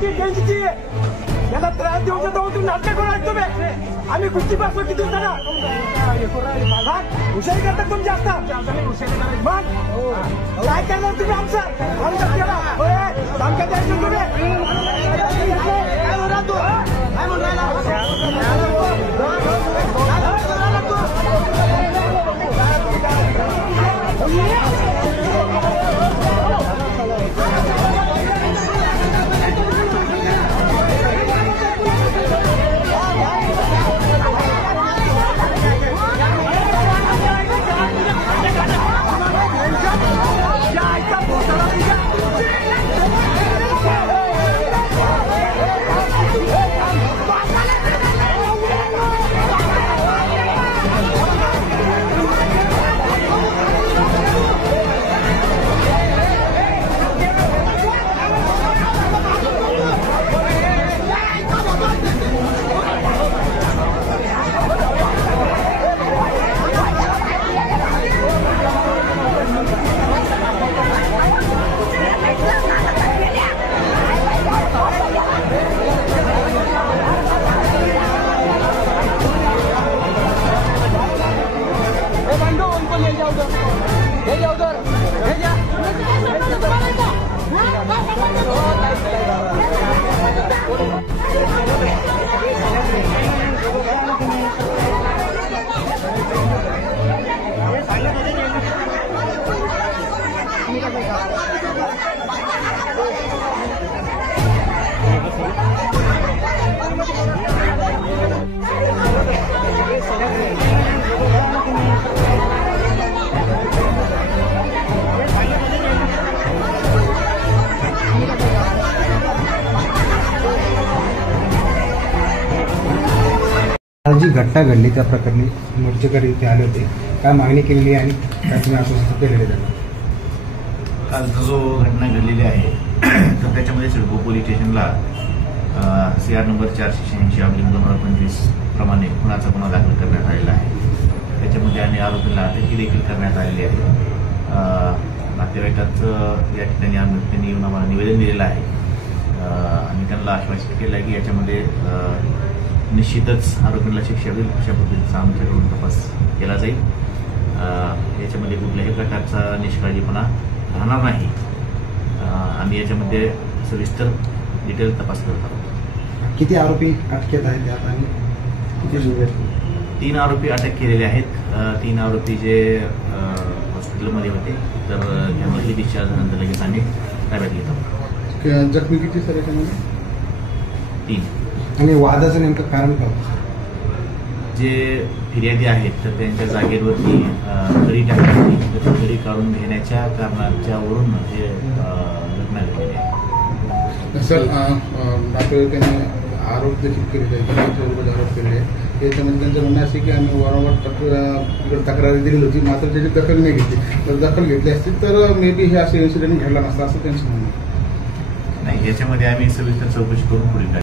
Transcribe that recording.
Party त्यांची याला त्रास देऊ शकतो तू नाटक करून तुम्ही आम्ही कुस्ती बसलो किती जरा हुशारी करता तुम्ही जास्त मग काय करणार तुम्ही आमचा केला धमक्या द्यायचं तुम्ही काय म्हणून जी घटना घडली त्या प्रकरणी मोर्चेकरी इथे आले होते, काय मागणी केलेली आणि काय तुम्ही आश्वासन केलेले त्यांना? काल जो घटना घडलेली आहे तर त्याच्यामध्ये सिडको पोलीस स्टेशनला CR नंबर 486/2025 प्रमाणे खुनाचा गुन्हा दाखल करण्यात आलेला आहे। त्याच्यामध्ये आणि आरोपीला अटकही देखील करण्यात आलेली आहे। नातेवाईकांचं या ठिकाणी त्यांनी येऊन आम्हाला निवेदन दिलेलं आहे आणि त्यांना आश्वासित केलं आहे की याच्यामध्ये निश्चितच आरोपीला शिक्षा होईल अशा पद्धतीचा आमच्याकडून तपास केला जाईल। याच्यामध्ये कुठल्याही प्रकारचा निष्काळजीपणा राहणार नाही। आम्ही याच्यामध्ये सविस्तर डिटेल तपास करत आहोत। किती आरोपी अटकेत आहेत त्यात आणि किती 3 आरोपी अटक केलेले आहेत। 3 आरोपी जे हॉस्पिटलमध्ये होते तर त्यामध्ये डिस्चार्ज झाल्यानंतर लगेच आम्ही ताब्यात घेत आहोत। जखमी किती सर याच्यामध्ये? 3। आणि वादाचं नेमकं कारण काय? जे फिर्यादी आहेत तर त्यांच्या जागेवरती घरी टाकली तर घरी काढून घेण्याच्या कारणाच्यावरून हे घटना घडलेली आहे। सर नातेवाईकांनी आरोप देखील केलेले आहेत, आरोप केलेले आहेत। याच्यामध्ये त्यांचं म्हणणं असे की आम्ही वारंवार तक्रारी दिली होती, मात्र त्याची दखल नाही घेतली। तर दखल घेतली असती तर मे बी हे असे इन्सिडेंट घडला नसता असं त्यांचं म्हणणं नाही। याच्यामध्ये आम्ही सविस्तर चौकशी करून पुढील